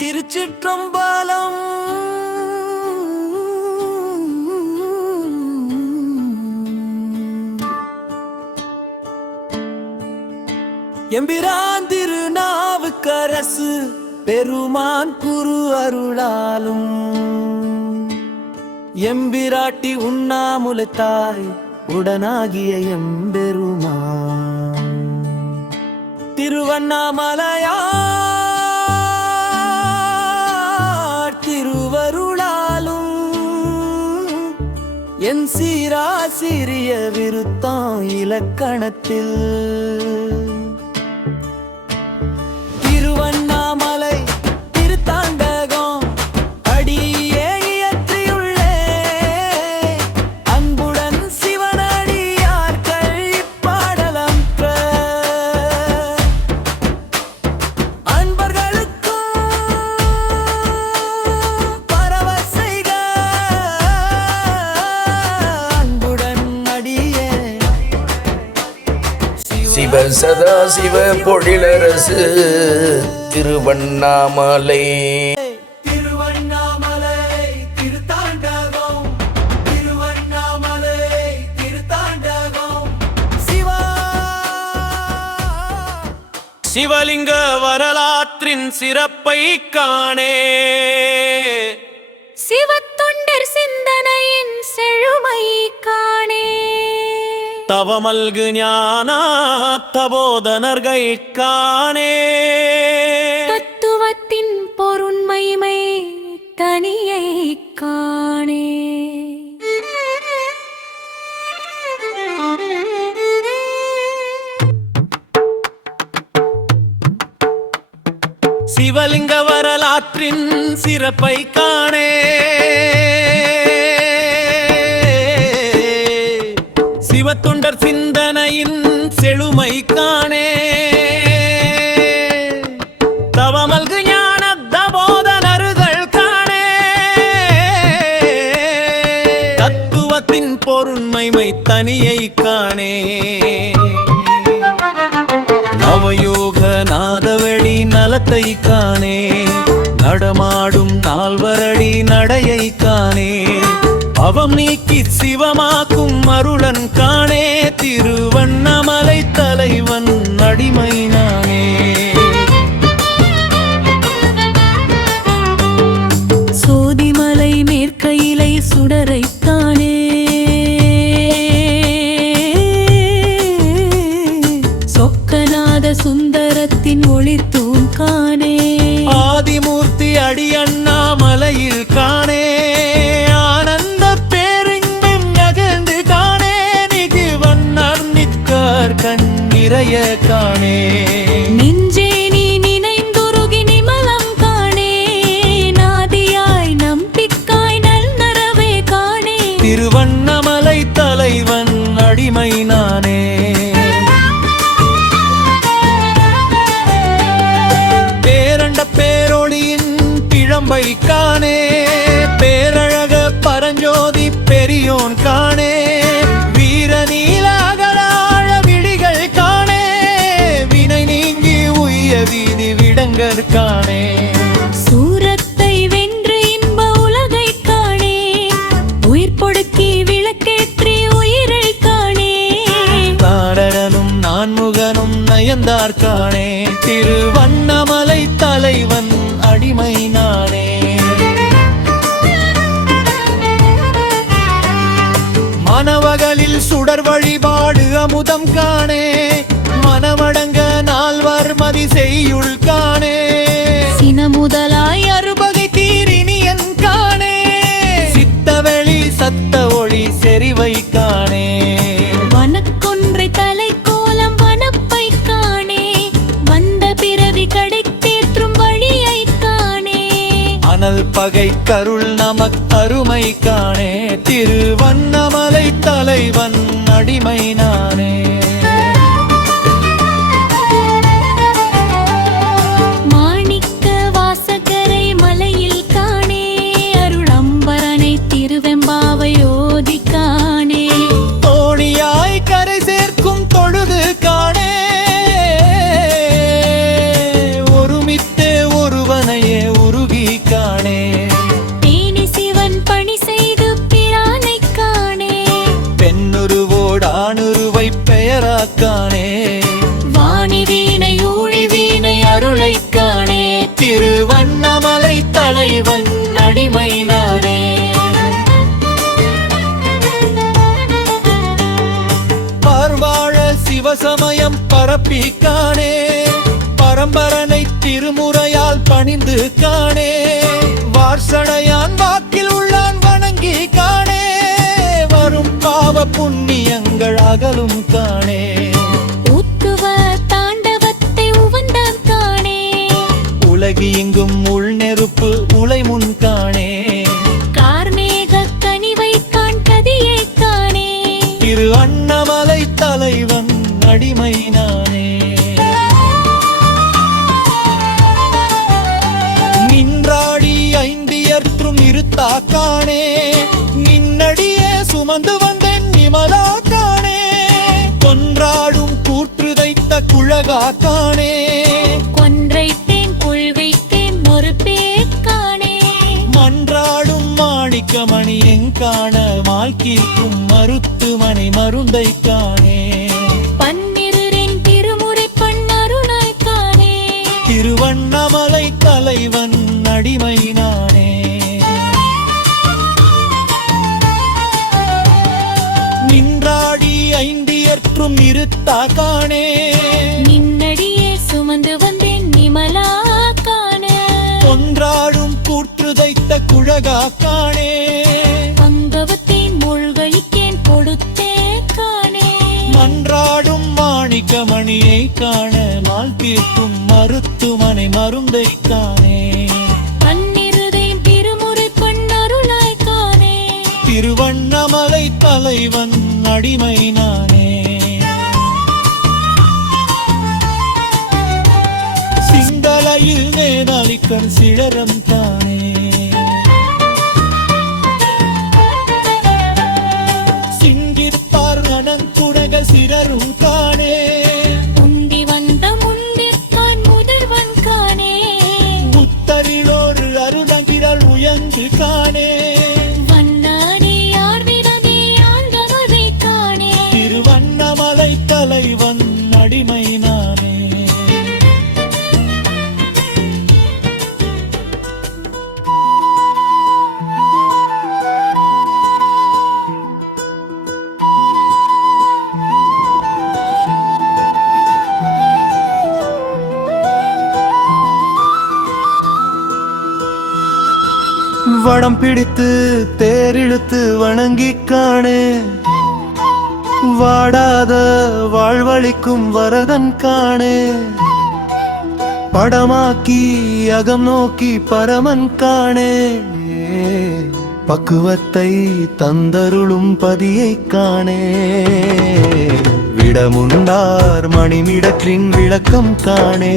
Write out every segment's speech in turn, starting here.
திருச்சிற்றம்பலம். எம்பிரான் திருநாவுக்கரசு பெருமான் குரு அருளாலும் எம்பிராட்டி உண்ணாமுலைத்தாய் உடனாகிய எம்பெருமான் திருவண்ணாமலையார் திருவருளாலும் என் சீரா சிறிய விருத்தம் இலக்கணத்தில் திருவண்ணாமலை திருத்தாண்டகம் அடியே இயற்றியுள்ளே அன்புடன் சிவனடியார்கள் இப்பாடலன்ற அன்பர்களுக்கும் பரவசைக அன்புடன் அடியே சிவ சதா சிவ பொழிலரசு திருவண்ணாமலை. திருவண்ணாமலை திருத்தாண்டகம் திருவண்ணாமலை திருத்தாண்டகம் சிவா சிவலிங்க வரலாற்றின் சிறப்பை காணே சிவத்தொண்டர் சிந்தனையின் செழுமை காணே தவமல்கு ஞான தபோதனர்கை காணே தத்துவத்தின் பொருண்மைமை தனியை காணே சிவலிங்க வரலாற்றின் சிறப்பை காணே சிவத்தொண்டர் சிந்தனையின் செழுமை காணே தவமல்கு ஞான தபோதனர்கள் காணே தத்துவத்தின் பொருண்மைமை தனியை காணே நவயோக நாதவழி நலத்தை காணே நடமாடும் நால்வரடி நடையை காணே அவம் நீக்கி சிவமாக்கும் அருளன் காணே திருவண்ணாமலை தலைவன் அடிமை நானே சோதிமலை மேற்கையிலை சுடரை காணே சொக்கநாத சுந்தரத்தின் ஒளிர்த்தூண் காணே ஆதிமூர்த்தி அடி அண்ணாமலையில் காணே ஆனந்த பேரின்பம் நகர்ந்து காணே நிதி வண்ணர் நிற்கார் கண் நிறைய காணே நெஞ்சே நீ நினைந்துருகி நிமலம் காணே நாதியாய் நம்பிக்காய் நல்நரவே காணே திருவண்ணாமலை தலைவன் அடிமை நானே பேரண்ட பேரொளியின் பிழம்பை காணே பேரழக பரஞ்சோதி பெரியோன் காணே வீர நீலாகலாழ விழிகள் காணே வினை நீங்கி உய்ய வீதி விடங்கர் காணே சூரத்தை வென்று இன்ப உலகை காணே உயிர் பொடுக்கி விளக்கேற்றி உயிரை காணே நாடனும் நான்முகனும் நயந்தார் காணே திருவண்ணாமலை தலைவன் அடிமை நானே மனவகளில் சுடர் வழிபாடு அமுதம் காணே மனமடங்க நால்வர் மதி செய்யுள் காணே சினமுதலாய் அறுபகை தீரினியன் காணே சித்தவெளி சத்த ஒளி செறிவை காணே வனக்கொன்றை தலை கோலம் வனப்பை காணே வந்த பிறவி கடை தேற்றும் வழியை காணே அனல் பகை கருள் நமக் அருமை காணே திருவண்ணாமலை தலைவன் அடிமை நானே மாணிக்க வாசகரை மலையில் காணே அருள் அம்பரனை திருவெம்பாவை ஓதி காணே தோணியாய் கரை சேர்க்கும் தொழுது காணே ஒருமித்தே ஒருவனையே உரு மருந்தை காணே திருவண்ணாமலை தலைவன் அடிமை நானே. பார்வாழ சிவசமயம் பரப்பி காணே பரம்பரனை திருமுறையால் பணிந்து காணே வார்சடையான் வாக்கில் உள்ளான் வணங்கி காணே வரும் பாவ புண்ணியங்கள் அகலும் காணே ஊத்துவ தாண்டவத்தை உவந்தான் காணே உலகி இங்கும் உள் நெருப்பு உலை முன் காணே கார்மேக கனிவை காண் கதியை காணே திரு அண்ணாமலை தலைவன் அடிமை நானே. நின்றாடி ஐந்தியற்றும் இருத்தா காணே நின்னடியே சுமந்து வந்தேன் நிமலா காணே கொன்றாடும் கூற்றுதைத்த குழகா காணே கொன்றைத்தேன் கொள்கைத்தேன் மறுப்பே காணே மன்றாடும் மாணிக்கமணி எங்காண மாய்க்கீர்க்கும் மருத்துமனை மருந்தை காணே பன்னிருரின் திருமுறை பண்ணருளாய் காணே திருவண்ணாமலை தலைவன் அடிமை நானே. நின்றாடி ஐந்தியற்றும் இருத்தா காணே நின்னடியே சுமந்து வந்தேன் நிமலா காண கொன்றாடும் கூற்றுதைத்த குழகா காணே பங்கவத்தேன் மூழ்கழிக்கேன் கொடுத்தே காணே மன்றாடும் மாணிக்கமணியை காண மால் தீர்க்கும் மருத்துமனை மருந்தை காணே பன்னிருதையும் திருமுறை பண்ணருளாய் காணே திருவண்ணாமலை தலைவன் அடிமை நானே. சிந்தலையில் நேதாளிக்கர் சிழரம் தானே சிங்கிப்பார் அனங்குடக சிறரும் காணே உண்டி வந்த முன்னிற்கான் முதல்வன் காணே புத்தரிலோரு அருணகிரல் உயர்ந்து காணே வண்ணானே யார் விடனே ஆண்டவரை காணே திருவண்ணாமலை தலைவன் அடிமை நானே. வடம் பிடித்து தேரிழுத்து வணங்கி காணே வாடாத வாழ்வழிக்கும் வரதன் காணே படமாக்கி அகம் நோக்கி பரமன் காணே பக்குவத்தை தந்தருளும் பதியை காணே விடமுண்டார் மணிமிடற்றின் விளக்கம் காணே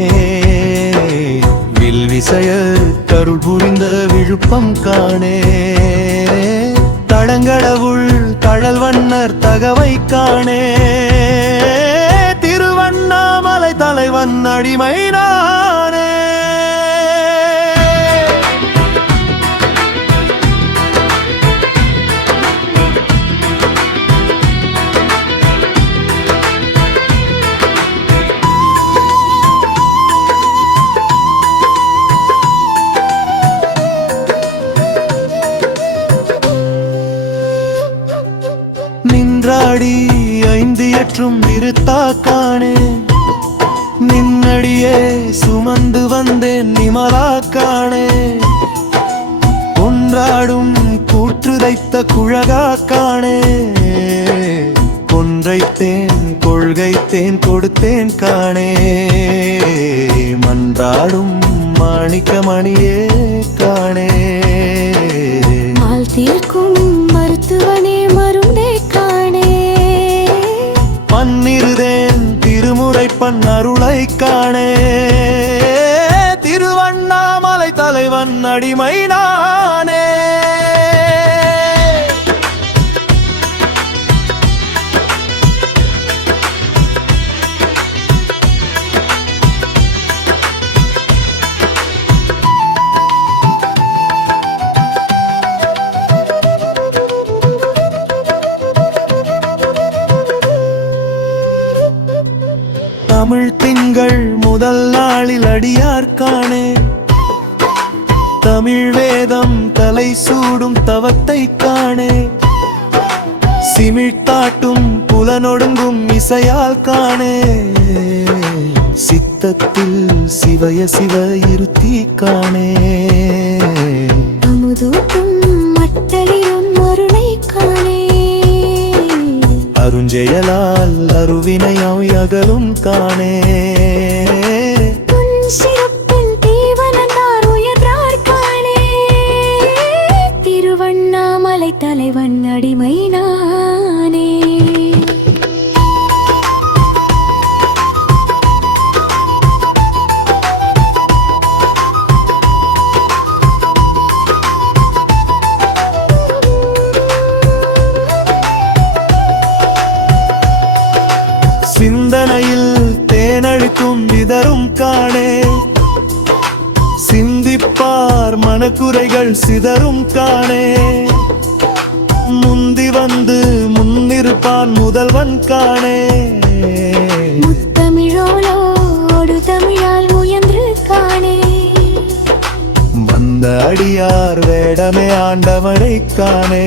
வில் விசய கருள் புரிந்த விழுப்பம் காணே தடங்களவுள் தழல் வண்ணர் தகவை காணே திருவண்ணாமலை தலைவன் அடிமை நானே. நின்றாடி ஐந்தியற்றும் இருத்தா காணே நின்னடியே சுமந்து வந்தேன் நிமலா காணே ஒன்றாடும் கூற்றுதைத்த குழகா காணே கொன்றைத்தேன் கொள்கைத்தேன் கொடுத்தேன் காணே மன்றாடும் மாணிக்கமணியே காணே மால் தீர்க்கும் மருத்துவனே மருந்தே காணே பன்னிருதேன் திருமுறை பண்ணருளை காணே திருவண்ணாமலை தலைவன் அடிமை நானே. தமிழ் திங்கள் முதல் நாளில் அடியார் காணே தமிழ் வேதம் தலை சூடும் தவத்தை காணே சிமிழ்த்தாட்டும் புலனொடுங்கும் இசையால் காணே சித்தத்தில் சிவய சிவ இருத்தி காணே அமுதூட்டும் மட்டலிலும் அருளை காணே அருஞ்செயலால் அருவினையாய் அகலும் காணே சிறப்பில் தேவனந்தார் உயர்ந்தார் காணே திருவண்ணாமலை தலைவன் அடிமை நானே சிந்தனையில் தேனழுக்கும் விதரும் காணே சிந்திப்பார் மனக்குறைகள் சிதறும் காணே முந்தி வந்து முன்னிருப்பான் முதல்வன் காணே முத்தமிழோடு தமிழால் முயன்று காணே வந்த அடியார் வேடமே ஆண்டவனை காணே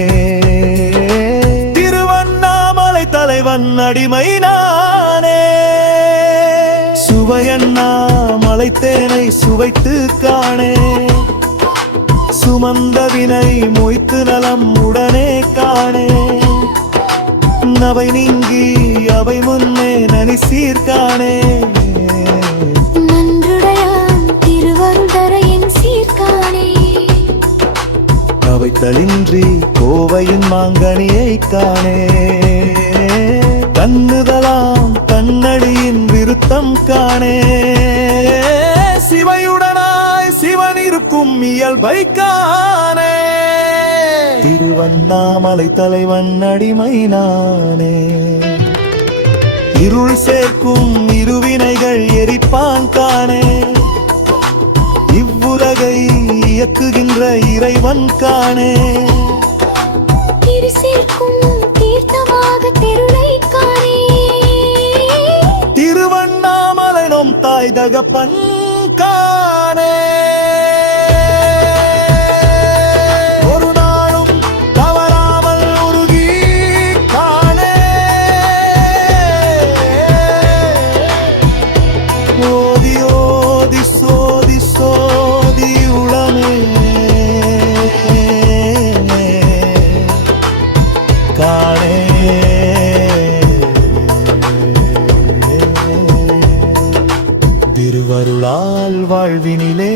திருவண்ணாமலை தலைவன் அடிமை நானே சுவையண்ணாமலை தேனை சுவைத்து காணே சுமந்த வினை மொய்த்து நலம் உடனே காணே நவை நீங்கி அவை முன்னே நனி சீர்காணே நன்றுடையான் திருவருள் தர என் சீர்காணே அவை தளின்றி கோவையின் மாங்கனியை காணே கண்ணுதலாம் கண்ணடியின் விருத்தம் காணே சிவையுடனாய் சிவன் இருக்கும் இயல்பை காணே திருவண்ணாமலை தலைவன் அடிமை நானே இருள் சேர்க்கும் இருவினைகள் எரிப்பான் காணே இவ்வுலகை இயக்குகின்ற இறைவன் காணே திரு சேர்க்கும் தீர்த்தமாக தெருளை காணே திருவண்ணாமலை நம் தாய் தகப்பன் காணே ஒரு நாளும் தவறாமல் உருகி காணே ஓதி ஓதி சோதி சோதி உளமே காணே திருவருளால் வாழ்வினிலே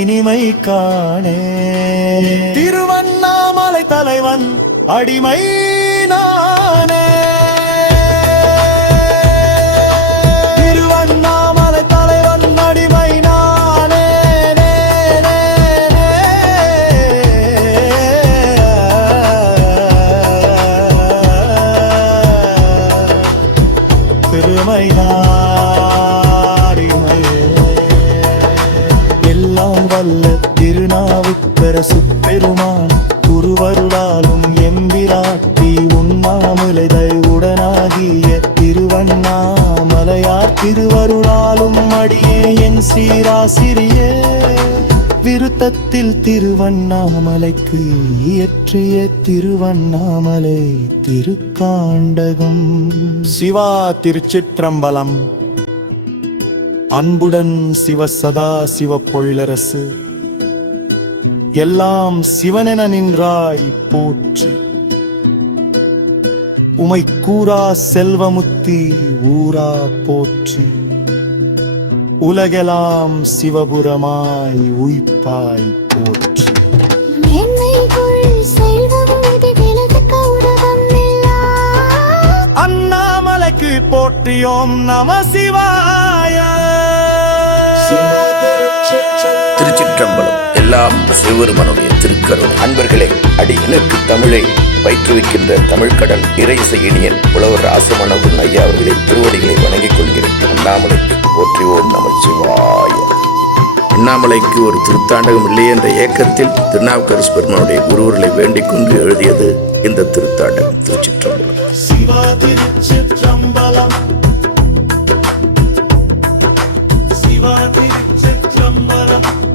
இனிமை காணே திருவண்ணாமலை தலைவன் அடிமை நானே திருவண்ணாமலை தலைவன் அடிமை நானே பெருமை எல்லாம் வல்ல திருநாவுக்கரசு பெருமான் குருவருளாலும் எம்பிராட்டி உண்ணாமுலைதை உடனாகிய திருவண்ணாமலையார் திருவருளாலும் அடியே என் சீராசிரியே விருத்தத்தில் திருவண்ணாமலைக்கு இயற்றிய திருவண்ணாமலை திருக்காண்டகம். சிவா திருச்சிற்றம்பலம். அன்புடன் சிவசதா சிவ பொழிலரசு எல்லாம் சிவனென நின்றாய் போற்றி. உமை கூறா செல்வமுத்தி ஊரா போற்றி. உலகெல்லாம் சிவபுரமாய் உய்ப்பாய் போற்றி. அண்ணாமலைக்கு போற்றியோம் நம சிவாய. திருச்சிற்றம்பலம். எல்லாம் சிவபெருமானுடைய திருக்கருணை. அன்பர்களே, அடிகளுக்கு தமிழை பயிற்றுவிக்கின்ற தமிழ்கடல் இறை இசையினியன் புலவர் ராசமணவன் ஐயா அவர்களின் திருவடிகளை வணங்கிக் கொள்கிறேன். அண்ணாமலைக்கு போற்றிவோம் நமச்சிவாய. அண்ணாமலைக்கு ஒரு திருத்தாண்டகம் இல்லை என்ற ஏக்கத்தில் திருநாவுக்கரசு பெருமானுடைய குருவர்களை வேண்டிக் கொண்டு எழுதியது இந்த திருத்தாண்டகம். திருச்சிற்றம்பலம். சிவா திருச்சிற்றம்பலம். சிவா திருச்சிற்றம்பலம். சந்தோஷம்